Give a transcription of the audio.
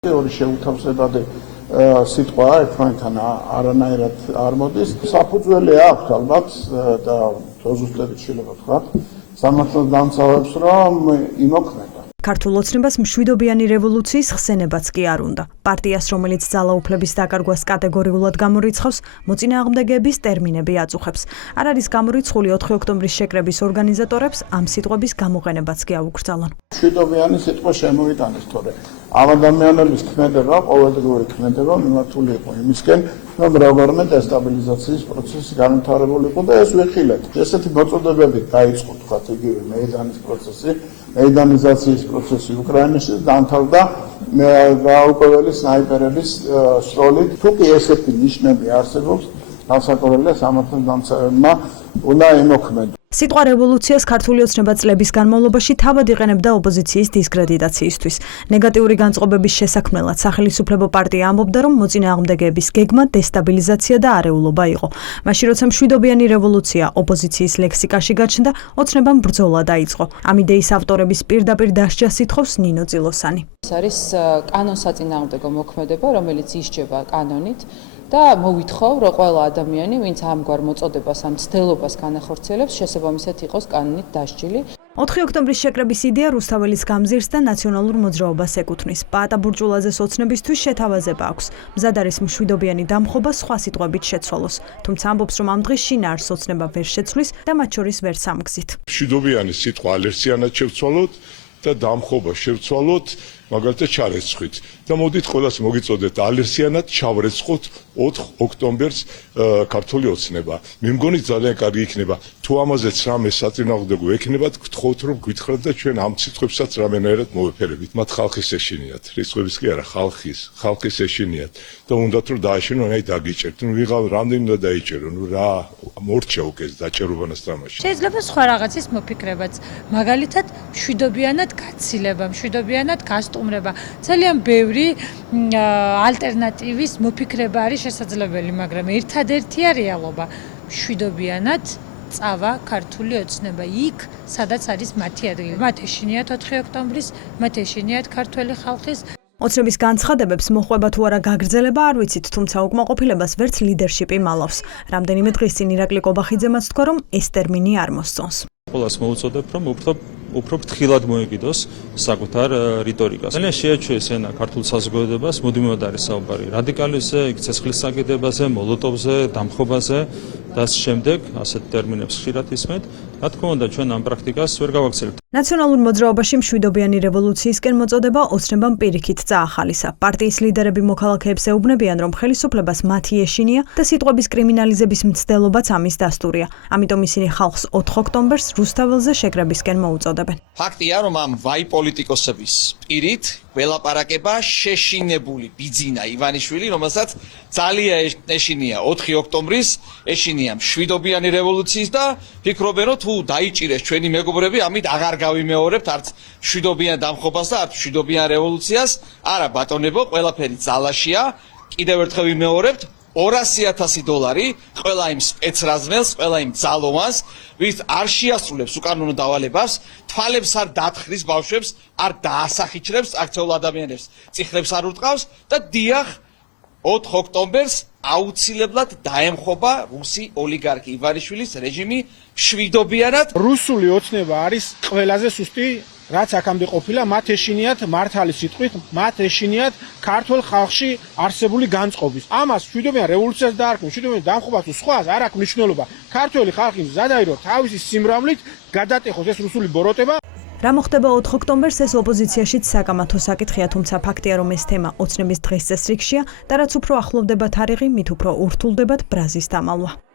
ორი შეუთავსებადი სიტყვა ერთმანეთთან არანაირად არ მოდის. საფუძველი აქვს ალბათ და ზუსტად შეიძლება ვთქვათ, სამართლის დამცავებს რომ იმოქმედა. ქართულ ოცნებას მშვიდობიანი რევოლუციის ხსენებაც კი არ უნდა. პარტიას, რომელიც ძალაუფლების დაკარგვას კატეგორიულად გამორიცხავს, მოწინააღმდეგეების ტერმინები აწუხებს. არ არის გამორიცხული 4 ოქტომბრის შეკრების ორგანიზატორებს ამ სიტყვების გამოყენებაც კი აუკრძალონ. მშვიდობიანი სიტყვა შემოიტანეს, თორე ამ ადამიანების ქმედება, ყოველდღიური ქმედება მიმართული იყო იმისკენ, რომ როგორმე დესტაბილიზაციის პროცესი განვითარებული იყო და ეს ვიხილეთ. ესეთი მოწოდებებით დაიწყო თქვათ იგივე მეიდანის პროცესი, მეიდანიზაციის პროცესი უკრაინაში დამთავრდა გაურკვეველი სნაიპერების სროლით. თუ კი ესეთი ნიშნები არსებობს, განსაკუთრებით სამართლის დამცავებმა უნდა იმოქმედოს. სიტყვა რევოლუციას ქართული ოცნება წლების განმავლობაში თავად იყენებდა ოპოზიციის დისკრედიტაციისთვის. ნეგატიური განწყობების შესაქმნელად სახელმწიფო პარტია ამბობდა, რომ მოწინააღმდეგეების გეგმა დესტაბილიზაცია და არეულობა იყო. მაშინ როცა მშვიდობიანი რევოლუცია ოპოზიციის ლექსიკაში გაჩნდა, ოცნებამ ბრძოლა დაიწყო. ამ იდეის ავტორების პირდაპირ დასჯას ითხოვს ნინო წილოსანი. ეს არის კანონსაწინააღმდეგო მოქმედება, რომელიც ისჯება კანონით. და მოვითხოვ, რომ ყველა ადამიანი, ვინც ამგვარ მოწოდებას, ამ ცდელობას განახორციელებს, შესაბამისად იყოს კანონით დასჯილი. 4 ოქტომბრის შეკრების იდეა რუსთაველის გამზირს და ნაციონალურ მოძრაობას ეკუთვნის. პაატა ბურჭულაძეს ოცნებისთვის შეთავაზება აქვს. მზად არის მშვიდობიანი დამხობა სხვა სიტყვებით შეცვალოს. თუმცა ამბობს, რომ ამ დღეს შინაარს ოცნება ვერ შეცვლის და მათ შორის ვერ სამგზით. მშვიდობიანი სიტყვა ალერსიანად შევცვალოთ და დამხობა შევცვალოთ, მაგალითად ჩარეცხვით. და მოდით ყველას მოგიწოდეთ ალერსიანად ჩავრეცხოთ 4 ოქტომბერს ქართული ოცნება. მე მგონი ძალიან კარგი იქნება. თუ ამაზეც რამე საწინააღმდეგო ექნება, გთხოვთ რომ გითხრათ და ჩვენ ამ სიტყვებსაც რამენაირად მოვეფერებით. მათ ხალხის ეშინიათ, რისხვების კი არა, ხალხის ეშინიათ და უნდათ რომ დააშინონ, აი დაგიჭერთ. ნუ ვიღავ რამდენი უნდა დაიჭერო, ნუ რა მორჩა უკვე დაჭერობანას თამაში. შეიძლება სხვა რაღაცის მოფიქრებაც, მაგალითად მშვიდობიანად გაცილება, მშვიდობიანად გასტუმრება. ძალიან ბევრი ალტერნატივის მოფიქრება არის შესაძლებელი, მაგრამ ერთადერთია რეალობა. მშვიდობიანად წავა ქართული ოცნება იქ, სადაც არის მათი ადგილი. მათ ეშინიათ 4 ოქტომბრის, მათ ეშინიათ ქართველი ხალხის. ოცნების განცხადებებს მოხვება თუ არა გაგრძელება არ ვიცით, თუმცა უკმაყოფილებას ვერც ლიდერშიპი მალავს. რამდენიმე დღის წინ ირაკლი კობახიძემაც თქვა, რომ ეს ტერმინი არ მოსწონს. ყველას მოუწოდებ, რომ უფრო ფრთხილად მოეკიდოს საკუთარ რიტორიკას. ძალიან შეაჩვეს ენა ქართულ საზოგადოებას, მუდმივად არის საუბარი რადიკალიზმზე, ცეცხლის საკიდებაზე, მოლოტოვზე, დამხობაზე და ამ შემდეგ ასეთ ტერმინებს ხშირად ისმენთ. რა თქმა უნდა, ჩვენ ამ პრაქტიკას ვერ გავაგრძელებთ. ნაციონალურ მოძრაობაში მშვიდობიანი რევოლუციისკენ მოწოდება ოცნებამ პირიქით წაახალისა. პარტიის ლიდერები მოქალაქეებს ეუბნებიან, რომ ხელისუფლებას მათი ეშინია და სიტყვების კრიმინალიზების მცდელობაც ამის დასტურია. ამიტომ ისინი ხალხს 4 ოქტომბერს რუსთაველზე შეკრებისკენ მოუწოდებენ. ფაქტია, რომ ამ ვაი პოლიტიკოსების პირით ველაპარაკება შეშინებული ბიძინა ივანიშვილი, რომელსაც ძალიან ეშინია 4 ოქტომბრის, ეშინია მშვიდობიანი რევოლუციის და ფიქრობენ, რომ თუ დაიჭირეს ჩვენი მეგობრები, ამით აღარ გავიმეორებთ არც მშვიდობიან დამხობას და არც მშვიდობიან რევოლუციას. არა ბატონებო, ყველაფერი ძალაშია. კიდევ ერთხელ ვიმეორებთ, $200,000 ყველა იმ სპეცრაზმელს, ყველა იმ ძალოვანს, ვის არ შეასრულებს უკანონო დავალებას, თვალებს არ დათხრის ბავშვებს, არ დაასახიჩრებს აქცეულ ადამიანებს, წიხლებს არ ურტყავს და დიახ 4 ოქტომბერს აუცილებლად დაემხობა რუსი ოლიგარქი ივანიშვილის რეჟიმი მშვიდობიანად. რუსული ოცნება არის ყველაზე სუსტი რაც აქამდე ყოფილა, მათ ეშინიათ მართალი სიტყვით, მათ ეშინიათ ქართულ ხალხში არსებული განწყობის. ამას მშვიდობიან რევოლუციას დაარქმევ, მშვიდობიან დამხობას თუ სხვას არ აქვს მნიშვნელობა. ქართული ხალხი მზადაა, რომ თავისი სიმრავლით გადატეხოს ეს რუსული ბოროტება. რა მოხდება 4 ოქტომბერს ეს ოპოზიციაშიც საკამათო საკითხია, თუმცა ფაქტია, რომ ეს თემა ოცნების დღესწესრიგშია და რაც უფრო ახლოვდება თარიღი, მით უფრო ურთულდებათ ბრაზის დამალვა.